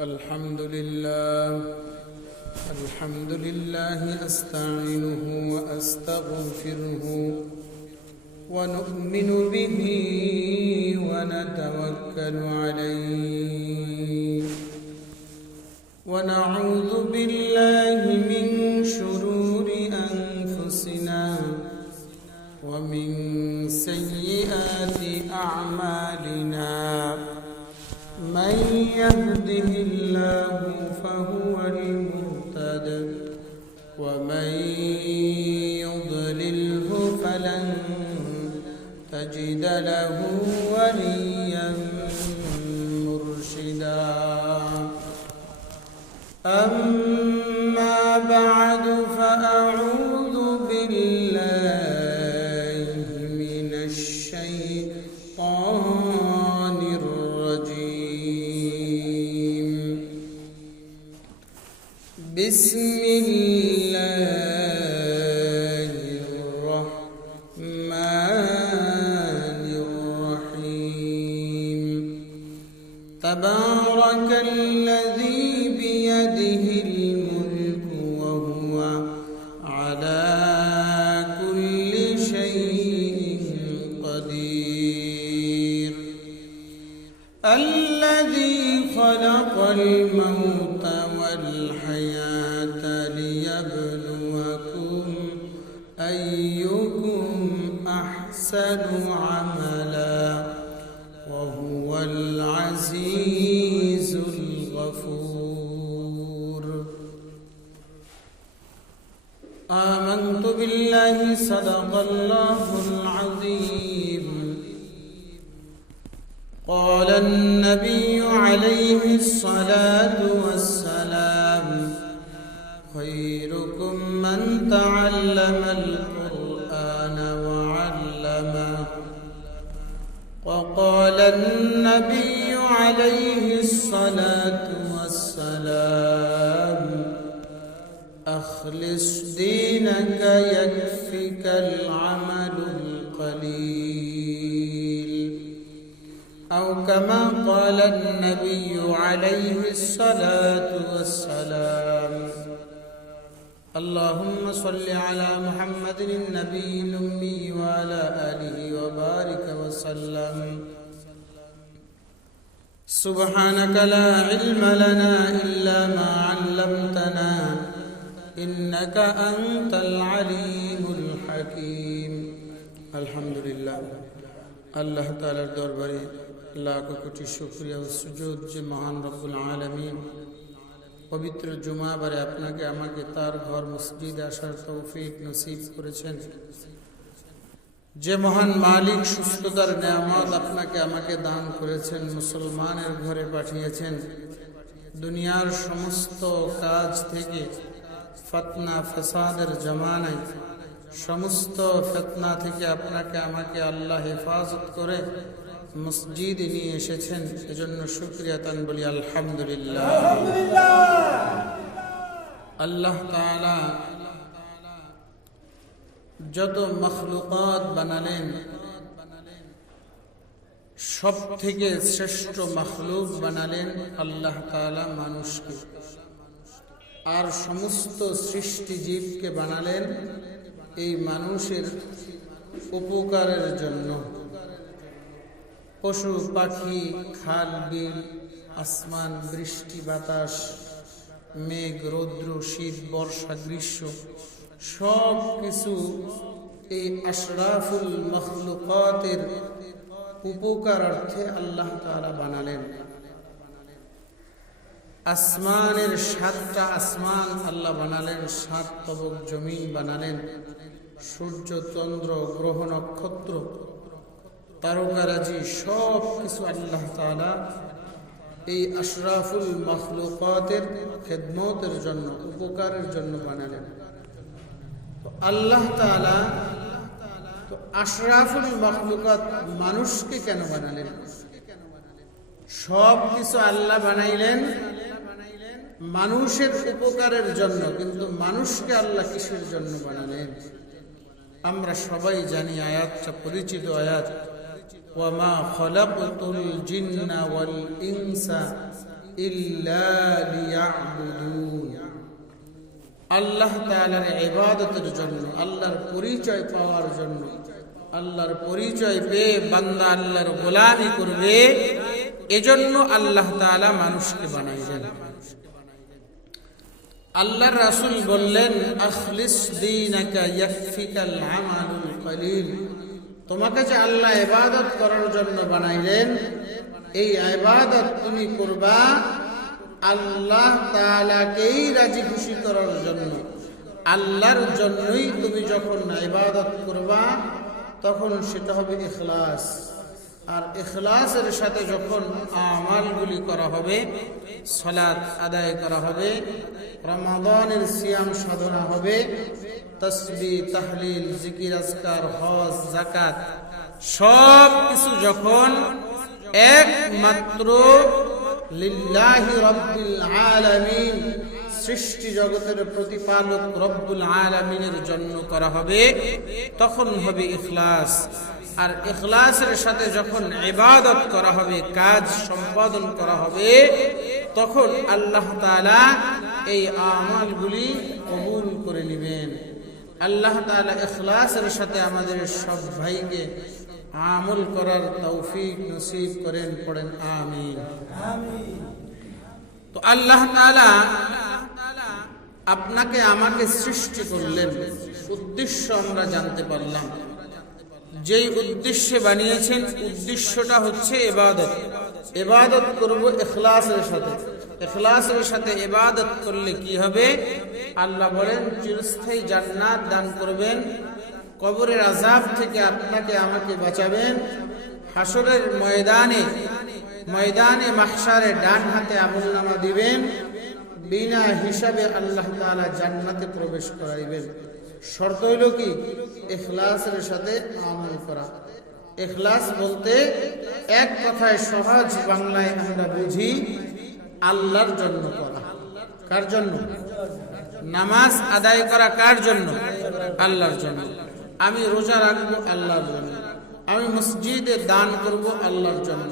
الحمد لله أستعينه وأستغفره ونؤمن به ونتوكل عليه ونعوذ بالله من شرور أنفسنا ومن سيئات أعمالنا من يهده الله فهو المهتد ومن يضلله فلن تجد له وليا مرشدا أما بعد فأعوذ بالله من الشيطان الرجيم بسم الله الرحمن الرحيم تبارك الذي بيده الملك وهو على كل شيء قدير الذي خلق الموت والحياة ليبلوكم أيكم أحسن عملا وهو العزيز الغفور آمنت بالله صدق الله العظيم قال النبي عليه الصلاة والسلام خيركم من تعلم القرآن وعلمه وقال النبي عليه الصلاة والسلام أخلص دينك يكفك العمل القليل أو كما قال النبي عليه الصلاة والسلام اللهم صل على محمد النبي الأمي وعلى آله وبارك وسلم سبحانك لا علم لنا إلا ما علمتنا إنك أنت العليم الحكيم الحمد لله আল্লাহ তাআলার দরবারে লাখ কোটি শুকরিয়া ও সুজুদ যে মহান রব্বুল আলামিন পবিত্র জুমাবারে আপনাকে আমাকে তার ঘর মসজিদে আসার তৌফিক নসিব করেছেন যে মহান মালিক সুস্থতার নেয়ামত আপনাকে আমাকে দান করেছেন মুসলমানের ঘরে পাঠিয়েছেন দুনিয়ার সমস্ত কাজ থেকে ফতনা ফাসাদের জামানায় সমস্ত ফিতনা থেকে আপনাকে আমাকে আল্লাহ হেফাজত করে মসজিদে নিয়ে এসেছেন এজন্য শুকরিয়া তান বলি আলহামদুলিল্লাহ আল্লাহ তাআলা যত মখলুকাত বানালেন সব থেকে শ্রেষ্ঠ মখলুক বানালেন আল্লাহ তাআলা মানুষকে আর সমস্ত সৃষ্টি জীবকে বানালেন এই মানুষের উপকারের জন্য পশু পাখি খাল বিল আসমান বৃষ্টি বাতাস মেঘ রৌদ্র শীত বর্ষা গ্রীষ্ম সব কিছু এই আশরাফুল মখলুকাতের উপকারার্থে আল্লাহ তাআলা বানালেন আসমানের 7টা আসমান আল্লাহ বানালেন 7 তবক জমিন বানালেন সূর্য চন্দ্র গ্রহ নক্ষত্র তারকারাজি সব কিছু আল্লাহ তাআলা এই আশরাফুল মখলুকাতের খেদমতের জন্য উপকারের জন্য বানালেন তো আল্লাহ তাআলা তো আশরাফুল মখলুকাত মানুষকে কেন বানালেন সব কিছু আল্লাহ বানাইলেন মানুষের উপকারের জন্য কিন্তু মানুষকে আল্লাহ কিসের জন্য বানালেন আমরা সবাই জানি আয়াতটা পরিচিত আয়াত ওয়ামা খলাকতুল জিন্না ওয়াল ইনসা ইল্লা লিয়াবুদুন। আল্লাহ তাআলার ইবাদতের জন্য, আল্লাহর পরিচয় পাওয়ার জন্য, আল্লাহর পরিচয় পেয়ে বান্দা আল্লাহর গোলামি করবে, এজন্য আল্লাহ তাআলা মানুষকে বানাইলেন। আল্লাহর রাসূল বললেন, আখলিস দীনাকা ইয়াকফিকাল আমালুল কলিল। তোমাকে যে আল্লাহ ইবাদত করার জন্য বানাইলেন, এই ইবাদত তুমি করবা আল্লাহ তাআলাকেই রাজি খুশি করার জন্য। আল্লাহর জন্যই তুমি যখন ইবাদত করবা তখন সেটা হবে ইখলাস। আর ইখলাসের সাথে যখন আমালগুলি করা হবে, সালাত আদায় করা হবে, রমাদানের সিয়াম সাধনা হবে, তাসবিহ তাহলিল জিকির আজকার হজ যাকাত সব কিছু যখন একমাত্র লিল্লাহি রাব্বিল আলামিন, সৃষ্টি জগতের প্রতিপালক রব্বুল আলামিনের জন্য করা হবে, তখন হবে ইখলাস। আর ইখলাসের সাথে যখন ইবাদত করা হবে, কাজ সম্পাদন করা হবে, তখন আল্লাহ তাআলা এই আমালগুলি কবুল করে নেবেন। আল্লাহ তাআলা ইখলাসের সাথে আমাদের সব ভাইকে আমল করার তৌফিক নসিব করেন, পড়েন আমিন। তো আল্লাহ তাআলা আপনাকে আমাকে সৃষ্টি করলেন, উদ্দেশ্য আমরা জানতে পারলাম। যেই উদ্দেশ্যে বানিয়েছেন, উদ্দেশ্যটা হচ্ছে ইবাদত। ইবাদত করব ইখলাসের সাথে। ইখলাসের সাথে ইবাদত করলে কি হবে? আল্লাহ বলেন চিরস্থায়ী জান্নাত দান করবেন, কবরের আযাব থেকে আপনাকে আমাকে বাঁচাবেন, হাসরের ময়দানে মাহশারে ডান হাতে আমলনামা দিবেন, বিনা হিসাবে আল্লাহ তাআলা জান্নাতে প্রবেশ করাইবেন। শর্ত হইল কি? ইখলাসের সাথে আমল করা। ইখলাস বলতে এক কথায় সহজ বাংলায় আমরা বুঝি আল্লাহর জন্য করা। কার জন্য? নামাজ আদায় করা কার জন্য? আল্লাহর জন্য। আমি রোজা রাখবো আল্লাহর জন্য, আমি মসজিদে দান করব আল্লাহর জন্য,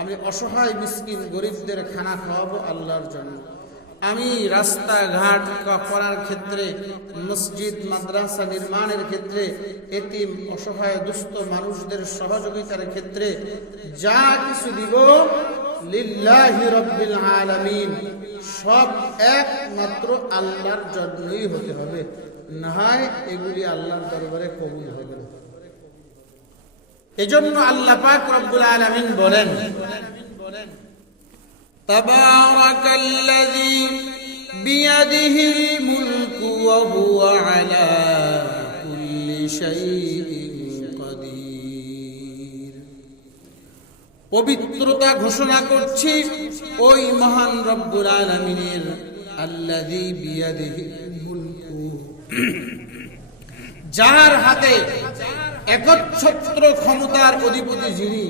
আমি অসহায় মিসকিন গরিবদের খানা খাওয়াবো আল্লাহর জন্য, আমি রাস্তাঘাট করার ক্ষেত্রে, মসজিদ মাদ্রাসা নির্মাণের ক্ষেত্রে, এতিম অসহায় দুস্থ মানুষদের সহযোগিতার ক্ষেত্রে যা কিছু দিব লিল্লাহি রাব্বিল আলামিন, সব একমাত্র আল্লাহর জন্যই হতে হবে, না হয় এগুলি আল্লাহর দরবারে কবুল হবে না। এজন্য আল্লাহ পাক রব্বুল আলামিন বলেন, তাবারাকাল্লাযী বিয়াদিহিল মুলকু ওয়া হুয়া আলা কুল্লি শাইইন কাদির। পবিত্রতা ঘোষণা করছি ওই মহান রব্বুল আলামিনের, আল্লাযী বিয়াদিহিল মুলকু, যার হাতে একচ্ছত্র ক্ষমতার অধিপতি যিনি,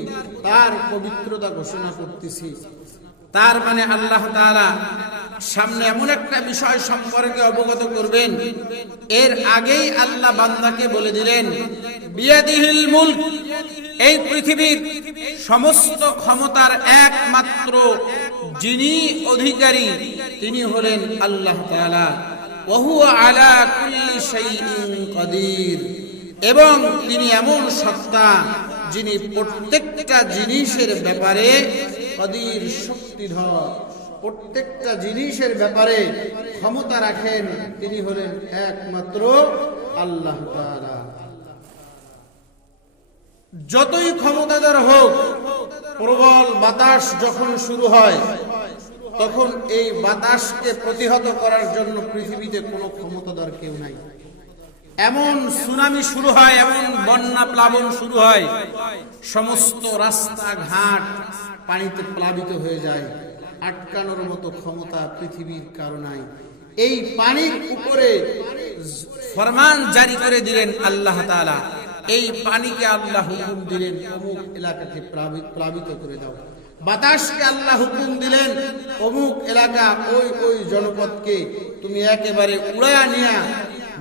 তার পবিত্রতা ঘোষণা করতেছি। তার মানে আল্লাহ তাআলা সামনে এমন একটা বিষয় সম্পর্কে অবগত করবেন, এর আগেই আল্লাহ বান্দাকে বলে দিলেন বিয়াদিহিল মুলক, এই পৃথিবীর সমস্ত ক্ষমতার একমাত্র যিনি অধিকারী তিনি হলেন আল্লাহ তাআলা। ওয়া হুয়া আলা কুল্লি শাইইন কাদির, এবং তিনি এমন সত্তা যিনি প্রত্যেকটা জিনিসের ব্যাপারে কাদির, শক্তিধর, প্রত্যেকটা জিনিসের ব্যাপারে ক্ষমতা রাখেন, তিনি হলেন একমাত্র আল্লাহ তাআলা। যতই ক্ষমতাধর হোক, প্রবল বাতাস যখন শুরু হয় তখন এই বাতাসকে প্রতিহত করার জন্য পৃথিবীতে কোনো ক্ষমতাধর কেউ নাই। এমন সুনামি শুরু হয়, এমন বন্যা প্লাবন শুরু হয়, সমস্ত রাস্তাঘাট পানিতে প্লাবিত হয়ে যায়, আটকানোর মতো ক্ষমতা পৃথিবীর কারো নাই। এই পানির উপরে ফরমান জারি করে দিলেন আল্লাহ তাআলা, এই পানিকে আল্লাহ হুকুম দিলেন অমুক এলাকাকে প্লাবিত করে দাও। বাতাসকে আল্লাহ হুকুম দিলেন অমুক এলাকা, ওই জনপদকে তুমি একেবারে উড়াইয়া নিয়া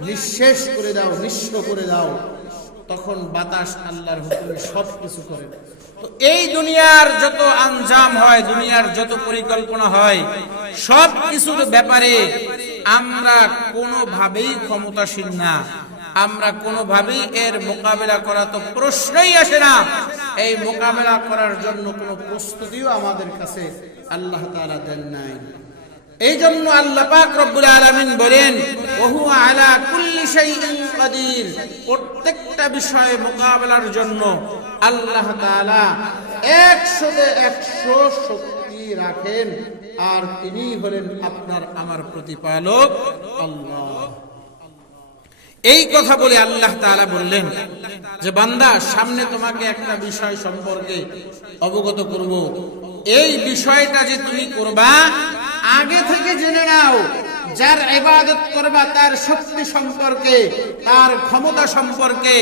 নিঃশেষ করে দাও, নিঃস্ব করে দাও। তখন বাতাস আল্লাহর হুকুমে সব কিছু করে। তো এই দুনিয়ার যত আঞ্জাম হয়, দুনিয়ার যত পরিকল্পনা হয়, সব কিছুর ব্যাপারে আমরা কোনোভাবেই ক্ষমতাশীল না, আমরা কোনোভাবেই এর মোকাবেলা করা তো প্রশ্নই আসে না। এই মোকাবেলা করার জন্য কোনো প্রস্তুতিও আমাদের কাছে আল্লাহ তাআলা দেন নাই। এই জন্য আল্লাহ পাক রব্বুল আলামিন বলেন, ওহু আলা কুল্লি শাইইন কাদির, প্রত্যেকটা বিষয়ে মোকাবেলার জন্য আল্লাহ তাআলা 100 শক্তি রাখেন, আর তিনি হলেন আপনার আমার প্রতিপালক আল্লাহ। এই কথা বলে আল্লাহ তাআলা বললেন যে বান্দা, সামনে তোমাকে একটা বিষয় সম্পর্কে অবগত করব, এই বিষয়টা যে তুমি করবা আগে থেকে জেনে নাও। যার ইবাদত করবা তার শক্তি সম্পর্কে, তার ক্ষমতা সম্পর্কে,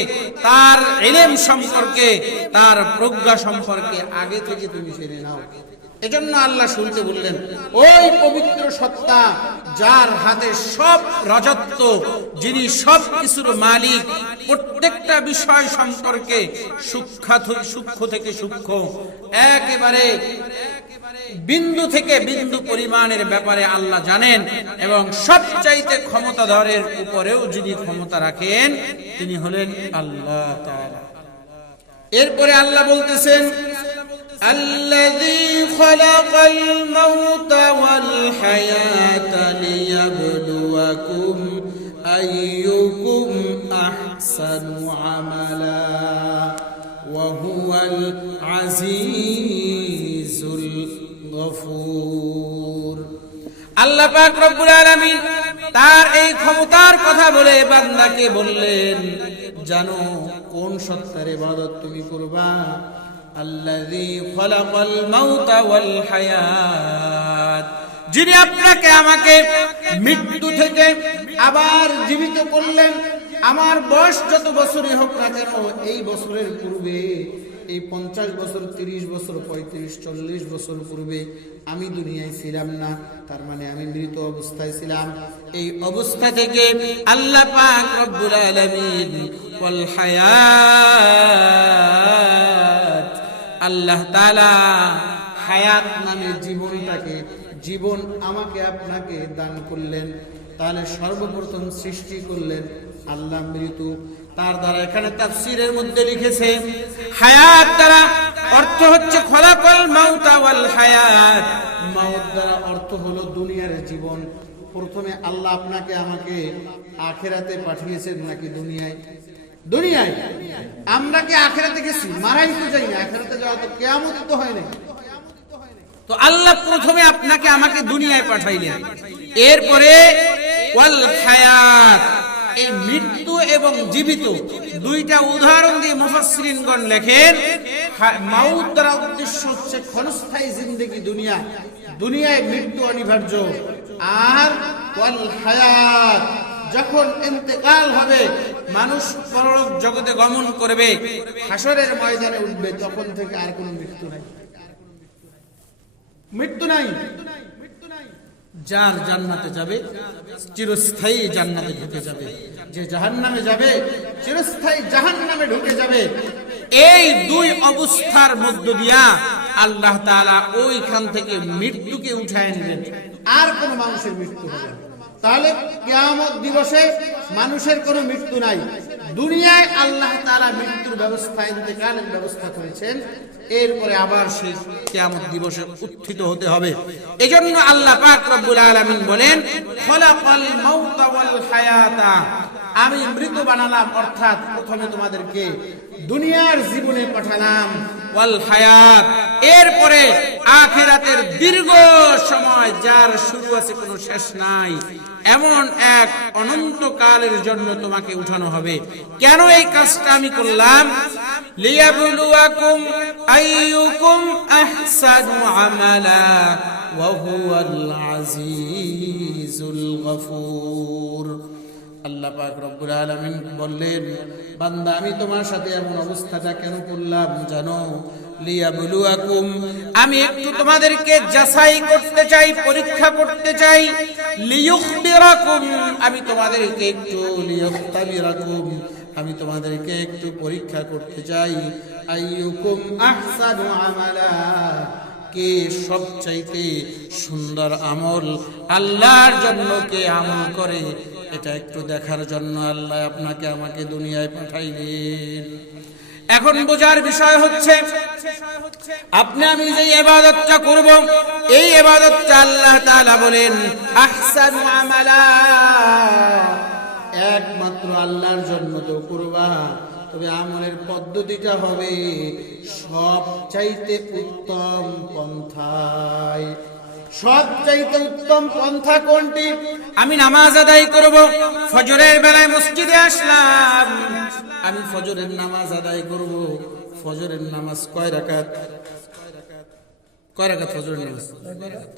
তার ইলম সম্পর্কে, তার প্রজ্ঞা সম্পর্কে আগে থেকে তুমি জেনে নাও। এজন্য আল্লাহ শুনতে বললেন, ওই পবিত্র সত্তা যার হাতে সব রাজত্ব, যিনি সব কিছুর মালিক, প্রত্যেকটা বিষয় সম্পর্কে সূক্ষ্ম থেকে সূক্ষ্ম, একেবারে বিন্দু থেকে বিন্দু পরিমাণের ব্যাপারে আল্লাহ জানেন, এবং সবচাইতে ক্ষমতাধরের উপরেও যিনি ক্ষমতা রাখেন তিনি হলেন আল্লাহ তাআলা। এরপরে আল্লাহ বলতেছেন, আল্লাযী খালাকাল মাউতা ওয়াল হায়াতা লিয়াবলুয়াকুম আইয়ুকুম আহসানু আমালা ওয়া হুয়াল আজিজুল গফুর। আল্লাহ পাক রব্বুল আলামিন তার এই ক্ষমতার কথা বলে বান্দাকে বললেন, জানো কোন সত্তার ইবাদত তুমি করবা। আল্লাযী খালাকাল মাউতা ওয়াল হায়াত, যিনি আপনাকে আমাকে মৃত্যু থেকে আবার জীবিত করলেন। আমার বয়স যত বছরই হোক না কেন, এই বছরের পূর্বে, এই 50 বছর, 30 বছর, 35, 40 বছর পূর্বে আমি দুনিয়ায় ছিলাম না, তার মানে আমি মৃত অবস্থায় ছিলাম। এই অবস্থা থেকে আল্লাহ পাক রব্বুল আলামিন ওয়াল হায়াত, আল্লাহ তাআলা হায়াত নামে জীবনটাকে, জীবন আমাকে আপনাকে দান করলেন। তাহলে সর্বপ্রথম সৃষ্টি করলেন আল্লাহ মৃত্যু। তার দ্বারা এখানে তাফসীরের মধ্যে লিখেছে, হায়াত দ্বারা অর্থ হচ্ছে খলাকাল মাউতা ওয়াল হায়াত। মাউত দ্বারা অর্থ হলো দুনিয়ার জীবন। প্রথমে আল্লাহ আপনাকে আমাকে আখিরাতে পাঠিয়েছেন নাকি দুনিয়ায়? দুনিয়ায়। আমরা কি আখিরাতে গেছি? মারাই তো যাই না। আখিরাতে যাওয়া তো কিয়ামত তো হয় না। তো আল্লাহ প্রথমে আপনাকে আমাকে দুনিয়ায় পাঠাইলেন, এরপরে ওয়াল হায়াত, এই মৃত্যু এবং জীবিত দুইটা উদাহরণ দিয়ে মুফাসসিরিনগণ লেখেন, মাউত দ্বারা উদ্দেশ্য হচ্ছে ক্ষণস্থায়ী জিন্দেগি, দুনিয়া, দুনিয়ায় মৃত্যু অনিবার্য। আর ওয়াল হায়াত, যখন ইন্তেকাল হবে, মানুষ পরলোক জগতে গমন করবে, হাসরের ময়দানে উঠবে, তখন থেকে আর কোনো মৃত্যু নাই, মৃত্যু নাই। যার জান্নাতে যাবে চিরস্থায়ী জান্নাতে ঢুকে যাবে, যে জাহান্নামে যাবে চিরস্থায়ী জাহান্নামে ঢুকে যাবে। এই দুই অবস্থার মধ্য দিয়া আল্লাহ তাআলা ওইখান থেকে মৃত্যুকে উঠায় নেবেন, আর কোন মানুষের মৃত্যু হবে না। তাহলে কিয়ামত দিবসে মানুষের কোনো মৃত্যু নাই। দুনিয়ায় আল্লাহ তাআলা মৃত্যুর ব্যবস্থা, ইন্তেকালের ব্যবস্থা করেছেন, এরপরে আবার সেই কিয়ামত দিবসে উত্থিত হতে হবে। এজন্য আল্লাহ পাক রব্বুল আলামিন বলেন, খলাকাল মাউতা ওয়াল হায়াতা, আমি মৃত বানালাম, অর্থাৎ প্রথমে তোমাদেরকে দুনিয়ার জীবনে পাঠালাম, ওয়াল হায়াত, এরপরে আখিরাতের দীর্ঘ সময়, যার শুরু আছে কোনো শেষ নাই, এমন এক অনন্তকালের জন্য তোমাকে উঠানো হবে। কেন এই কাজটা আমি করলাম? লিয়াবলুয়াকুম আইয়ুকুম আহসানু আমালা ওয়া হুয়াল আজিজুল গফুর। আল্লাহ পাক রব্বুল আলামিন বললেন, বান্দা আমি তোমার সাথে এমন অবস্থাটা কেন করলাম জানো? লিয়াবলুয়াকুম, আমি একটু তোমাদেরকে যাচাই করতে চাই, পরীক্ষা করতে চাই। লিয়ুখবিরাকুম, আমি তোমাদেরকে একটু, লিয়ুখতাবিরাকুম আমি তোমাদেরকে একটু পরীক্ষা করতে চাই, আইয়ুকুম আহসানু আমালা, কে সবচাইতে সুন্দর আমল আল্লাহর জন্য কে আমল করে, এটা একটু দেখার জন্য আল্লাহ আপনাকে আমাকে দুনিয়ায় পাঠাইলেন। এখন বোঝার বিষয় হচ্ছে, আপনি আমি যে ইবাদতটা করব, এই ইবাদতটা আল্লাহ তাআলা বলেন আহসানু আমালা, একমাত্র আল্লাহর জন্য তো করবা, তবে আমলের পদ্ধতিটা হবে সবচাইতে উত্তম পন্থায়। সবচাইতে উত্তম পন্থা কোনটি? আমি নামাজ আদায় করব, ফজরের বেলায় মসজিদে আসলাম, আমি ফজরের নামাজ আদায় করব। ফজরের নামাজ কয় রাকাত? কয় রাকাত ফজরের নামাজ?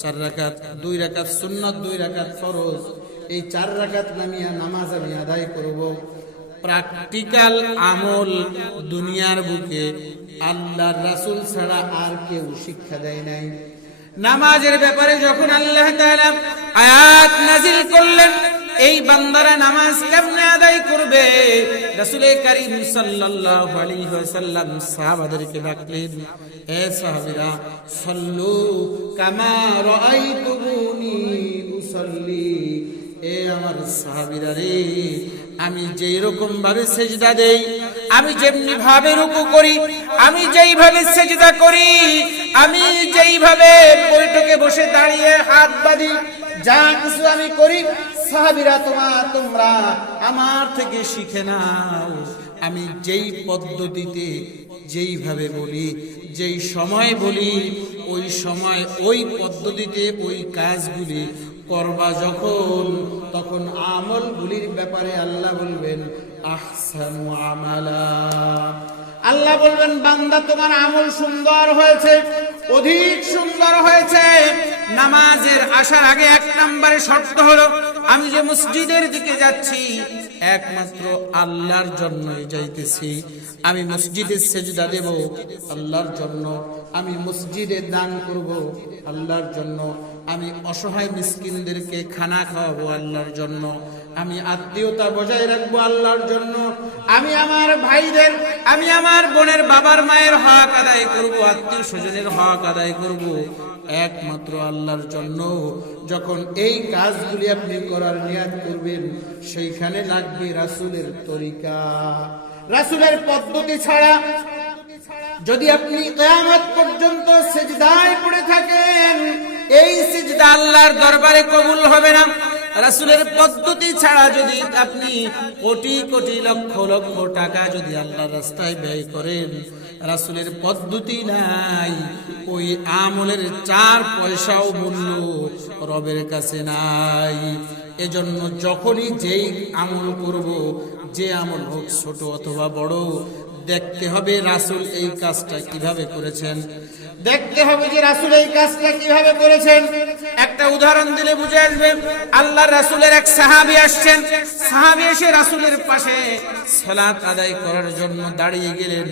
4 রাকাত। 2 রাকাত সুন্নাত, 2 রাকাত ফরজ। এই 4 রাকাত নামাজ আমি আদায় করব। প্র্যাকটিক্যাল আমল দুনিয়ার বুকে আল্লাহর রাসূল ছাড়া আর কেউ শিক্ষা দেয় নাই। নামাজের ব্যাপারে যখন আল্লাহ তাআলা আয়াত নাযিল করলেন, এই বান্দারা নামাজ কেমনে আদায় করবে, রাসূল করিম সাল্লাল্লাহু আলাইহি ওয়াসাল্লাম সাহাবাদেরকে ডাকলেন, হে সাহাবীরা, সাল্লু কামা রাআইতুমুনি উসাল্লি। এ আমার সাহাবীরা রে, আমি যেই রকম ভাবে সেজদা দেই, আমি যেমনি ভাবে রুকু করি, আমি যেইভাবে সেজদা করি, আমি যেইভাবে বৈঠকে বসে দাঁড়িয়ে হাত বাঁধি, যা কিছু আমি করি, সাহাবীরা তোমরা আমার থেকে শিখে নাও। আমি যেই পদ্ধতিতে যেইভাবে বলি, যেই সময় বলি, ওই সময় ওই পদ্ধতিতে ওই কাজগুলি করবা যখন, তখন আমলগুলির ব্যাপারে আল্লাহ বলবেন আহসানু আমালা। আল্লাহ বলবেন, বান্দা তোমার আমল সুন্দর হয়েছে, অধিক সুন্দর হয়েছে। নামাজের আসার আগে 1 নম্বরে শর্ত হলো, আমি যে মসজিদের দিকে যাচ্ছি একমাত্র আল্লাহর জন্যই যাইতেছি। আমি মসজিদে সেজদা দেব আল্লাহর জন্য, আমি মসজিদে দান করব আল্লাহর জন্য, আমি অসহায় মিসকিনদেরকে খানা খাওয়াবো আল্লাহর জন্য, আমি আত্মীয়তা বজায় রাখবো আল্লাহর জন্য, আমি আমার ভাইদের, আমি আমার বোনের বাবার মায়ের হক আদায় করব, আত্মীয় স্বজনের হক আদায় করব একমাত্র আল্লাহর জন্য। যখন এই কাজগুলি আপনি করার নিয়াত করবেন, সেইখানে লাগবে রাসূলের তরিকা, রাসূলের পদ্ধতি ছাড়া যদি আপনি কিয়ামত পর্যন্ত সিজদায় পড়ে থাকেন, এই সিজদা আল্লাহর দরবারে কবুল হবে না। রাসূলের পদ্ধতি ছাড়া যদি আপনি কোটি কোটি লক্ষ লক্ষ টাকা যদি আল্লাহর রাস্তায় ব্যয় করেন, রাসূলের পদ্ধতি নাই, ওই আমলের 4 পয়সাও মূল্য রবের কাছে নাই। এজন্য যখনই যেই আমল করব, যে আমল হোক ছোট অথবা বড়, দেখতে হবে রাসূল এই কাজটা কিভাবে করেছেন, দেখতে হবে যে রাসূল এই কাজটা কিভাবে করেছেন। একটা উদাহরণ দিলে বুঝে আসবে। আল্লাহর রাসূলের এক সাহাবী আসছেন, সাহাবী এসে রাসূলের পাশে সালাত আদায় করার জন্য দাঁড়িয়ে গেলেন,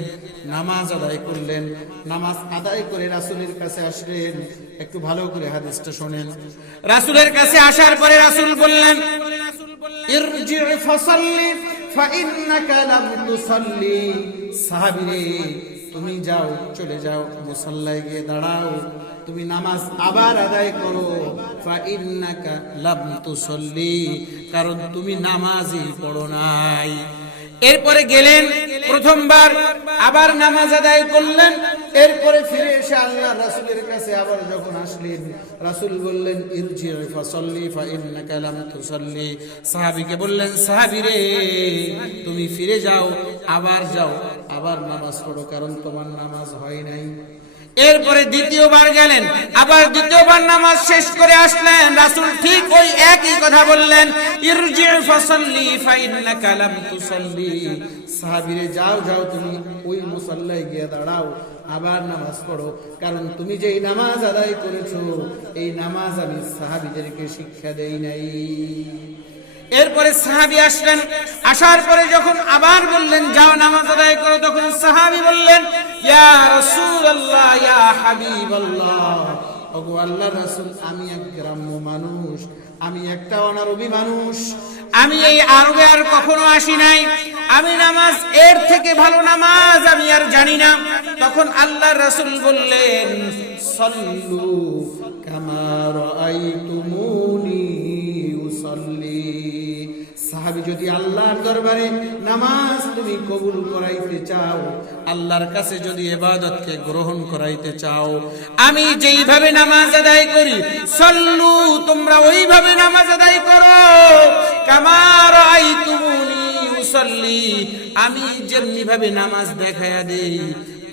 নামাজ আদায় করলেন। নামাজ আদায় করে রাসূলের কাছে আসলেন। একটু ভালো করে হাদিসটা শুনেন। রাসূলের কাছে আসার পরে রাসূল বললেন, ইরজি ফাসাল্লি ফাইন্নাকা লাম তুসাল্লি। সাহাবী রে, তুমি যাও, চলে যাও, মুসাল্লায় গিয়ে দাঁড়াও, তুমি নামাজ আবার আদায় করো। ফাইন্নাকা লাম তুসাল্লি, কারণ তুমি নামাজই পড়ো নাই। এরপরে গেলেন, প্রথমবার আবার নামাজ আদায় করলেন। এরপরে ফিরে এসে আল্লাহর রাসূলের কাছে আবার যখন আসলেন, রাসূল বললেন, ইরজি ফাসাল্লি ফাইন্নাকা লাম তুসাল্লি। সাহাবীকে বললেন, সাহাবী রে, তুমি ফিরে যাও, আবার যাও, আবার নামাজ পড়ো, কারণ তোমার নামাজ হয় নাই। এরপরে দ্বিতীয়বার গেলেন, আবার দ্বিতীয়বার নামাজ শেষ করে আসলেন। রাসূল ঠিক ওই একই কথা বললেন, ইরজি ফাসাল্লি ফাইন্নাকা লাম তুসাল্লি। সাহাবীরে, যাও যাও, তুমি ওই মুসাল্লায় গিয়ে দাঁড়াও, আবার নামাজ পড়ো, কারণ তুমি যেই নামাজ আদায় করেছো, এই নামাজ আমি সাহাবীদেরকে শিক্ষা দেই নাই। এরপরে সাহাবী আসলেন, আসার পরে যখন আবার বললেন যাও নামাজ আদায় করো, তখন সাহাবী বললেন, ইয়া রাসূলুল্লাহ, ইয়া হাবিবাল্লাহ, ওগো আল্লাহর রাসূল, আমি এক গ্রাম্য মানুষ, আমি একটা অনারবি মানুষ, আমি এই আরবে আর কখনো আসি নাই, আমি নামাজ এর থেকে ভালো নামাজ আমি আর জানি না। তখন আল্লাহর রাসূল বললেন, সাল্লু কামা রাআইতুমুনি উসাল্লি। সাহাবী যদি আল্লাহর দরবারে নামাজ তুমি কবুল করাইতে চাও, আল্লাহর কাছে যদি ইবাদতকে গ্রহণ করাইতে চাও, আমি যেইভাবে নামাজ আদায় করি, সাল্লু তোমরা ওইভাবে নামাজ আদায় করো, কামা রাআইতুমুনি উসাল্লি আমি যেমনি ভাবে নামাজ দেখায়া দেই,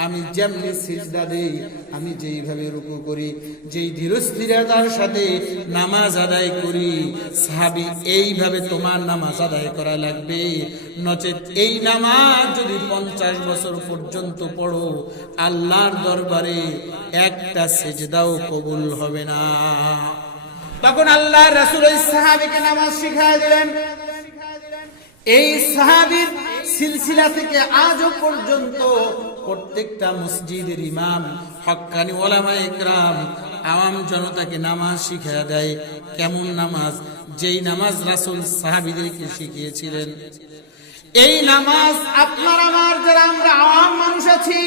আমি যেমনি সিজদা দেই, আমি যেইভাবে রুকু করি, যেই ধীরস্থিরতার সাথে নামাজ আদায় করি, সাহাবী এইভাবে তোমার নামাজ আদায় করা লাগবে। নচেত এই নামাজ যদি 50 বছর পর্যন্ত পড়ো, আল্লাহর দরবারে একটা সিজদাও কবুল হবে না। তখন আল্লাহর রাসূল এই সাহাবীকে নামাজ শিখায় দিলেন। এই সাহাবীর সিলসিলা থেকে আজও পর্যন্ত প্রত্যেকটা মসজিদের ইমাম, হক্কানি ওলামায়ে ইকরাম আওয়াম জনতাকে নামাজ শিখিয়ে দেয়। কেমন নামাজ? যেই নামাজ রাসূল সাহাবীদেরকে শিখিয়েছিলেন। এই নামাজ আপনার আমার, যারা আমরা আওয়াম মানুষ আছি,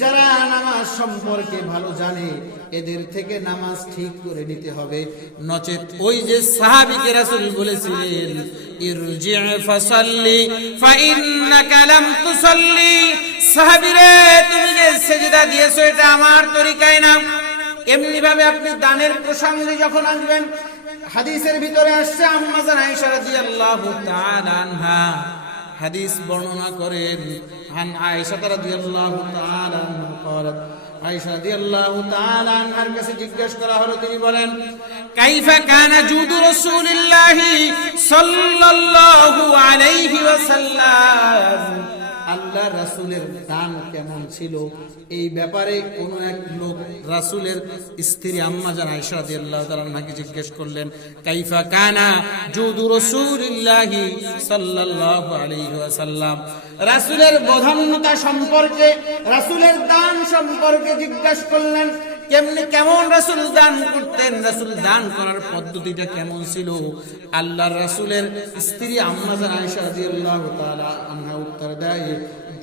যারা নামাজ সম্পর্কে ভালো জানে, এদের থেকে নামাজ ঠিক করে নিতে হবে। নচেত ওই যে সাহাবীকে রাসূল বলেছিলেন, ইরজি' ফাসাল্লি ফাইন্নাকা লাম তুসাল্লি, সাহাবীরে তুমি যে সিজদা দিয়েছো এটা আমার তরিকায় না। এমনি ভাবে আপনি দানের প্রসঙ্গে যখন আসবেন, হাদিসের ভিতরে আসছে আম্মা জান আয়েশা রাদিয়াল্লাহু তাআলা আনহা হাদিস বর্ণনা করেন, আন আয়েশা রাদিয়াল্লাহু তাআলা আনহা قالت, আয়েশা রাদিয়াল্লাহু তাআলা আনহার কাছে জিজ্ঞাসা করা হলো, তিনি বলেন, কাইফা কানা জুদু রাসূলিল্লাহি সাল্লাল্লাহু আলাইহি ওয়াসাল্লাম, আল্লাহ রাসূলের দান কেমন ছিল? এই ব্যাপারে কোন এক লোক রাসূলের স্ত্রী আম্মা জান আয়েশা রাদিয়াল্লাহু তাআলা আনহাকে জিজ্ঞেস করলেন, কাইফা কানা জুদু রাসূলিল্লাহি সাল্লাল্লাহু আলাইহি ওয়াসাল্লাম, রাসূলের বদান্যতা সম্পর্কে, রাসূলের দান সম্পর্কে জিজ্ঞাসা করলেন। কেমন রাসূল দান করতেন, রাসূল দান করার পদ্ধতিটা কেমন ছিল? আল্লাহর রাসূলের স্ত্রী আম্মা জান আয়েশা রাদিয়াল্লাহু তাআলা আনহা উত্তর দেয়,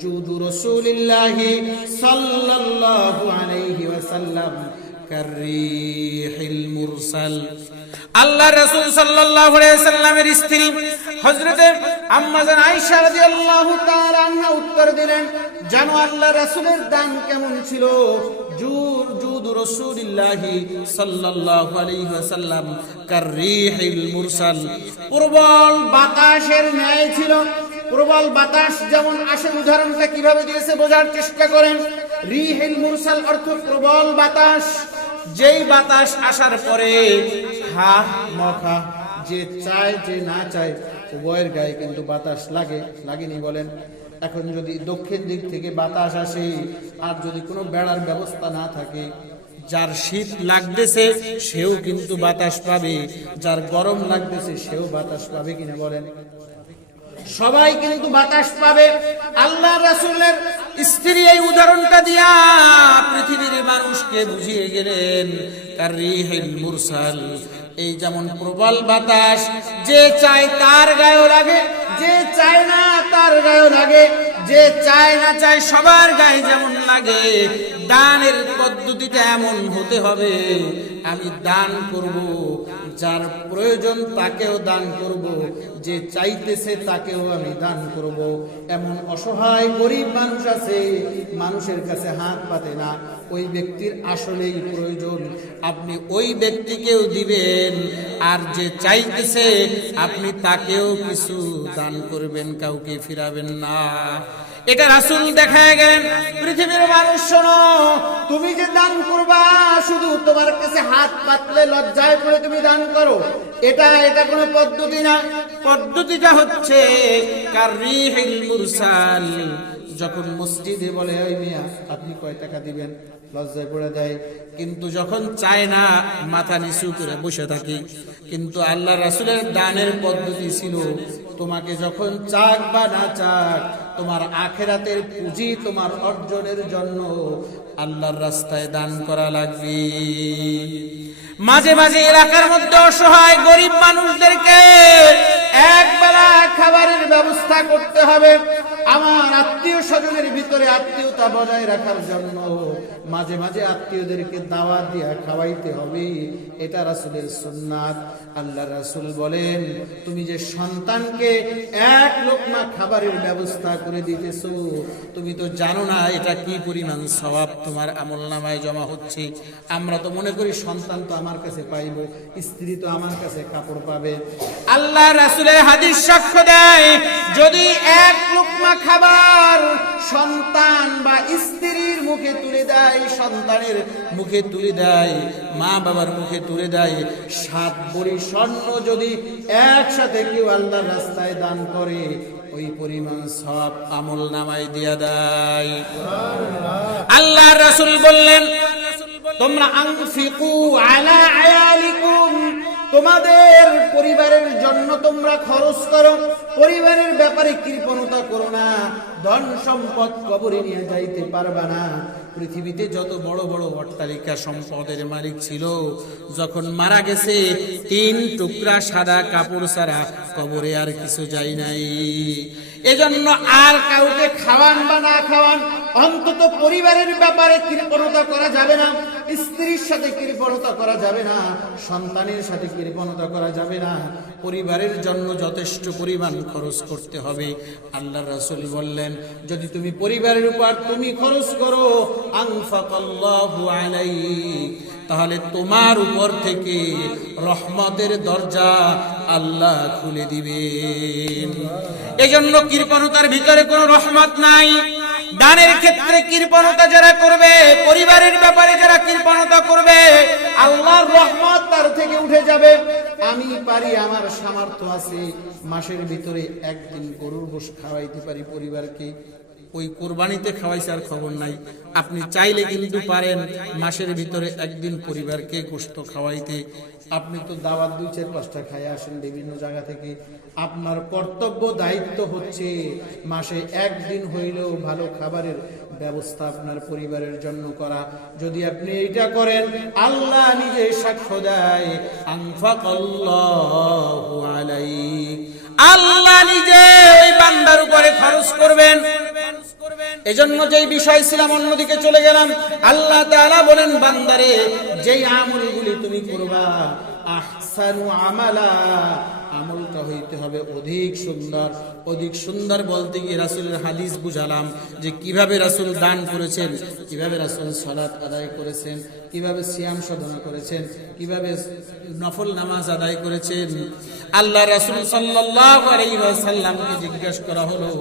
জুদু রাসূলিল্লাহি সাল্লাল্লাহু আলাইহি ওয়াসাল্লাম কাররিহিল মুরসাল, আল্লাহর রাসূল সাল্লাল্লাহু আলাইহি ওয়াসাল্লামের স্ত্রী হযরতে আম্মা জান আয়েশা রাদিয়াল্লাহু তাআলা আনহা উত্তর দিলেন, জানো আল্লাহর রাসূলের দান কেমন ছিল? জুদু রাসূলিল্লাহি সাল্লাল্লাহু আলাইহি ওয়াসাল্লাম কাররিহিল মুরসাল, প্রবল বাতাসের ন্যায় ছিল। প্রবল বাতাস যেমন আসে, উদাহরণটা কিভাবে দিয়েছে বোঝার চেষ্টা করেন। রিহিল মুরসাল অর্থ প্রবল বাতাস, যেই বাতাস আসার পরে হা মখা, যে চায় যে না চায় উভয়ের গায়ে কিন্তু বাতাস লাগে, লাগেনি বলেন? এখন যদি দক্ষিণ দিক থেকে বাতাস আসে, আর যদি কোনো বেড়ার ব্যবস্থা না থাকে, যার শীত লাগতেছে সেও কিন্তু বাতাস পাবে, যার গরম লাগতেছে সেও বাতাস পাবে কিনা বলেন? সবাই কিন্তু বাতাস পাবে। আল্লাহ রাসূলের স্ত্রী এই উদাহরণটা দিয়া পৃথিবীর মানুষকে বুঝিয়ে গেলেন, কাররিহিল মুরসাল, এই যেমন প্রবল বাতাস, যে চায় তার গায়েও লাগে, যে চায় না তার গায়েও লাগে, যে চায় না চায় সবার গায়ে যেমন লাগে। দানের পদ্ধতিটা এমন হতে হবে, আমি দান করব, যার প্রয়োজন তাকেও দান করব, যে চাইতেছে তাকেও আমি দান করব। এমন অসহায় গরিব মানুষ আছে, মানুষের কাছে হাত পাতে না, ওই ব্যক্তির আসলেই প্রয়োজন, আপনি ওই ব্যক্তিকেও দিবেন, আর যে চাইতেছে আপনি তাকেও কিছু দান করবেন, কাউকে ফিরাবেন না। এটা রাসূল দেখায় গেলেন। পৃথিবীর মানুষ শোনো, তুমি যে দান করবা, শুধু তোমার কাছে হাত পাতলে লজ্জায় পড়ে তুমি দান করো, এটা কোনো পদ্ধতি না। পদ্ধতিটা হচ্ছে কাররিহিল মুরসাল, যখন মসজিদে বলে, ওই মিয়া আপনি কয় টাকা দিবেন, লজ্জায় পড়ে দেয়, কিন্তু যখন চায় না মাথা নিচু করে বসে থাকি। কিন্তু আল্লাহ রাসূলের দানের পদ্ধতি ছিল, তোমাকে যখন চাক বা না চাক, তোমার আখিরাতের পুঁজি তোমার অর্জনের জন্য আল্লাহর রাস্তায় দান করা লাগবে। মাঝে মাঝে এলাকার মধ্যে অসহায় গরিব মানুষদেরকে একবেলা খাবারের ব্যবস্থা করতে হবে। আমার আত্মীয় স্বজনের ভিতরে আত্মীয়তা বজায় রাখার জন্য মাঝে মাঝে আত্মীয়দেরকে দাওয়াত দিয়া খাওয়াইতে হবে। এটা রাসূলের সুন্নাত। আল্লাহ রাসূল বলেন, তুমি যে সন্তানকে এক লোকমা খাবারের ব্যবস্থা করে দিতেছো, তুমি তো জানো না এটা কি পরিমাণ সওয়াব তোমার আমলনামায় জমা হচ্ছে। আমরা তো মনে করি সন্তান তো আমার কাছে পাইব, স্ত্রী তো আমার কাছে কাপড় পাবে। আল্লাহ রাসূলের হাদিস সাক্ষ্য দেয়, যদি এক লোকমা খাবার সন্তান বা স্ত্রীর মুখে তুলে দেয়, সন্তানের মুখে তুলে দেয়, মা বাবার মুখে তুলে দেয়, 7 ভরি স্বর্ণ যদি একসাথে কেউ আল্লাহর রাস্তায় দান করে, ওই পরিমাণ সওয়াব আমলনামায় দিয়া দেয়। আল্লাহ রাসূল বললেন, তোমরা আনফিকু আলা আয়ালিকুম, তোমাদের পরিবারের জন্য তোমরা খরচ করো, পরিবারের ব্যাপারে কৃপণতা করো না। ধন সম্পদ কবরে নিয়ে যাইতে পারবা না। পৃথিবীতে যত বড় বড় অট্টালিকা সম্পদের মালিক ছিল, যখন মারা গেছে 3 টুকরা সাদা কাপড় ছাড়া কবরে আর কিছু যায় নাই। এজন্য আর কাউকে খাওয়ান বা না খাওয়ান, অন্তত পরিবারের ব্যাপারে কৃপণতা করা যাবে না। স্ত্রীর সাথে কৃপণতা করা যাবে না, সন্তানের সাথে কৃপণতা করা যাবে না। পরিবারের জন্য যথেষ্ট পরিমাণ খরচ করতে হবে। আল্লাহর রাসূল বললেন, যদি তুমি পরিবারের উপর তুমি খরচ করো, আনফাকাল্লাহু আলাইক, তাহলে তোমার উপর থেকে রহমতের দরজা আল্লাহ খুলে দিবেন। এজন্য কৃপণতার ভিতরে কোনো রহমত নাই। দানের ক্ষেত্রে কৃপণতা যারা করবে, পরিবারের ব্যাপারে যারা কৃপণতা করবে, আল্লাহর রহমত তার থেকে উঠে যাবে। আমি পারি, আমার সামর্থ্য আছে, মাসের ভিতরে একদিন গরুর গোশত খাওয়াইতে পারি পরিবারকে, ওই কোরবানিতে খাওয়াইছে আর খবর নাই। আপনি চাইলে কিন্তু পারেন মাসের ভিতরে একদিন পরিবারকে গোশত খাওয়াইতে। আপনি তো দাওয়াত 2-4-5টা খাই আসেন বিভিন্ন জায়গা থেকে। আপনার কর্তব্য দায়িত্ব হচ্ছে মাসে একদিন হইলেও ভালো খাবারের ব্যবস্থা আপনার পরিবারের জন্য করা। যদি আপনি এইটা করেন, আল্লাহ নিজে সাক্ষ্য দেয়, আনফাকাল্লাহু আলাইক, আল্লাহ নিজে ওই বান্দার উপরে খরচ করবেন। এজন্য যেই বিষয় ছিলাম অন্যদিকে চলে গেলাম। আল্লাহ তাআলা বলেন, বান্দারে যেই আমলগুলি তুমি করবা, আহসানু আমালা, আমলটা হইতে হবে অধিক সুন্দর। অধিক সুন্দর বলতে গিয়ে রাসূলের হাদিস বুঝালাম যে কিভাবে রাসূল দান করেছেন, কিভাবে রাসূল সালাত আদায় করেছেন, কিভাবে সিয়াম সাধনা করেছেন, কিভাবে নফল নামাজ আদায় করেছেন। আল্লাহ রাসূল সাল্লাল্লাহু আলাইহি ওয়াসাল্লামকে জিজ্ঞাসা করা হলো,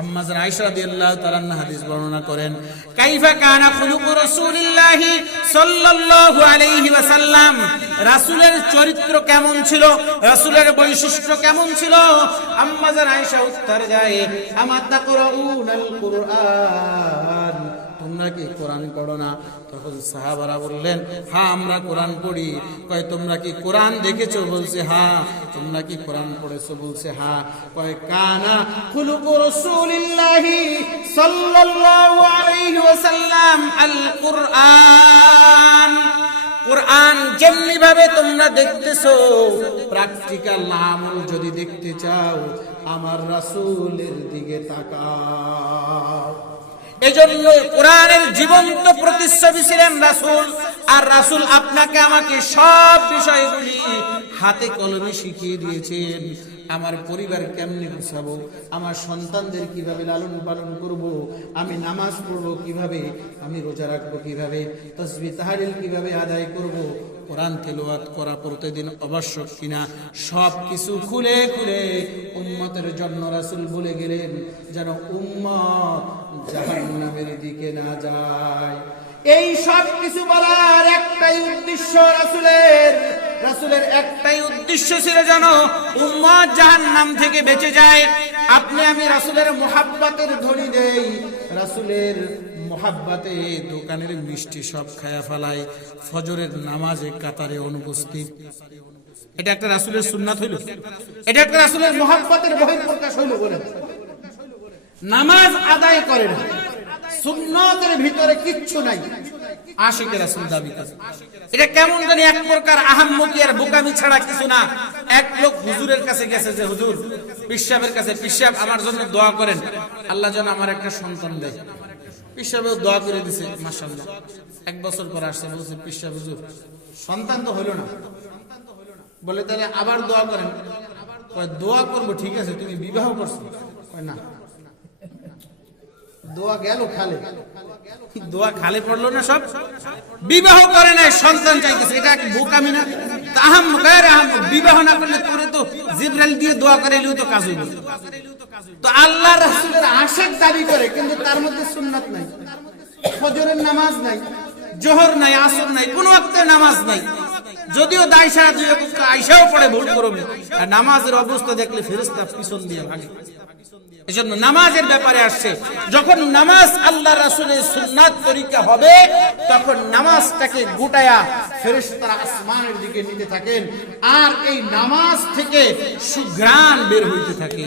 আম্মা জান আয়েশা রাদিয়াল্লাহু তাআলা আনহা হাদিস বর্ণনা করেন, কাইফা কানা খুলুকু রাসূলিল্লাহি সাল্লাল্লাহু আলাইহি ওয়াসাল্লাম, রাসূলের চরিত্র কেমন ছিল, রাসূলের বৈশিষ্ট্য কেমন ছিল। আম্মা জান আয়েশা উত্তর দেয়, আমা তাকরাউনাল কুরআন, তোমরা কি কোরআন পড়ো না? তখন সাহাবারা বললেন, হ্যাঁ আমরা কোরআন পড়ি। কয় তোমরা কি কোরআন দেখেছো? বলছে হ্যাঁ। তোমরা কি কোরআন পড়েছো? বলছে হ্যাঁ। কয় কানা খুলুকু রাসূলিল্লাহি সাল্লাল্লাহু আলাইহি ওয়াসাল্লাম আল কুরআন, কোরআন যেমনি ভাবে তোমরা দেখতেছো, প্র্যাকটিক্যাল আমল যদি দেখতে চাও আমার রাসূলের দিকে তাকাও। এজন্য কোরআনের জীবন্ত প্রতিচ্ছবি ছিলেন রাসূল। আর রাসূল আপনাকে আমাকে সব বিষয়গুলি হাতে কলমে শিখিয়ে দিয়েছেন। আমার পরিবার কেমনে গুছাবো, আমার সন্তানদের কিভাবে লালন পালন করব, আমি নামাজ পড়বো কিভাবে, আমি রোজা রাখবো কিভাবে, তাসবিহ তাহলিল কিভাবে আদায় করব, কোরআন তেলাওয়াত করা প্রতিদিন আবশ্যক কিনা, সব কিছু খুলে খুলে উম্মতের জন্য রাসূল বলে গেলেন, যেন উম্মত জাহান্নামের দিকে না যায়। এই সব কিছু বলার একটাই উদ্দেশ্য রাসূলের একটাই উদ্দেশ্য ছিল, যেন উম্মত জাহান্নাম থেকে বেঁচে যায়। আপনি আমি রাসূলের মুহাব্বতের ধ্বনি দেই, রাসূলের মুহাব্বতে দোকানের মিষ্টি সব খায়া ফেলায়, ফজরের নামাজে কাতারে অনুপস্থিত। এটা একটা রাসূলের সুন্নাত হইল, এটা একটা রাসূলের মুহাব্বতের বহিঃপ্রকাশ হইল। বলে নামাজ আদায় করে না, সুন্নতের ভিতরে কিচ্ছু নাই, আশিকে রাসূল দাবি করে। এটা কেমন জানি এক প্রকার আহাম্মকি আর বোকামি ছাড়া কিছু না। এক লোক হুজুরের কাছে গেছে যে হুজুর পীর সাহেবের কাছে, পীর সাহেব আমার জন্য দোয়া করেন, আল্লাহ যেন আমার একটা সন্তান দেয়। পীর সাহেব দোয়া করে দিছে, মাশাআল্লাহ। 1 বছর পর আসছে, বলছে পীর সাহেব হুজুর সন্তান তো হলো না। বলে তাহলে আবার দোয়া করেন। দোয়া করবো ঠিক আছে, তুমি বিবাহ করছো? না, দোয়া গেল খালে, দোয়া খালে পড়লো না সব। বিবাহ করে নাই, সন্তান চাইতেছে, এটা বোকামি না? তাহাম গায়র আহাম, বিবাহ না করলে তোরে তো জিবরাইল দিয়ে দোয়া করাইলেও তো কাজ হইল। তো আল্লাহ রাসূলের আশিক দাবি করে, কিন্তু তার মধ্যে সুন্নাত নাই, ফজরের নামাজ নাই, জোহর নাই, আসর নাই, কোন ওয়াক্তে নামাজ নাই। যদিও দায়সা দুই ওয়াক্ত আয়েশাও পড়ে ভুল করবে, আর নামাজের অবস্থা দেখলে ফেরেশতা পিছন দিয়ে ভাগে। এজন্য নামাজের ব্যাপারে আসছে, যখন নামাজ আল্লাহ রাসূলের সুন্নাত তরিকা হবে, তখন নামাজটাকে গুটায়া ফেরেশতারা আসমানের দিকে নিতে থাকেন, আর এই নামাজ থেকে সুঘ্রাণ বের হইতে থাকে।